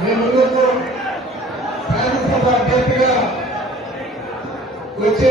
మీ ముందుకు శాసనసభ అభ్యర్థిగా వచ్చే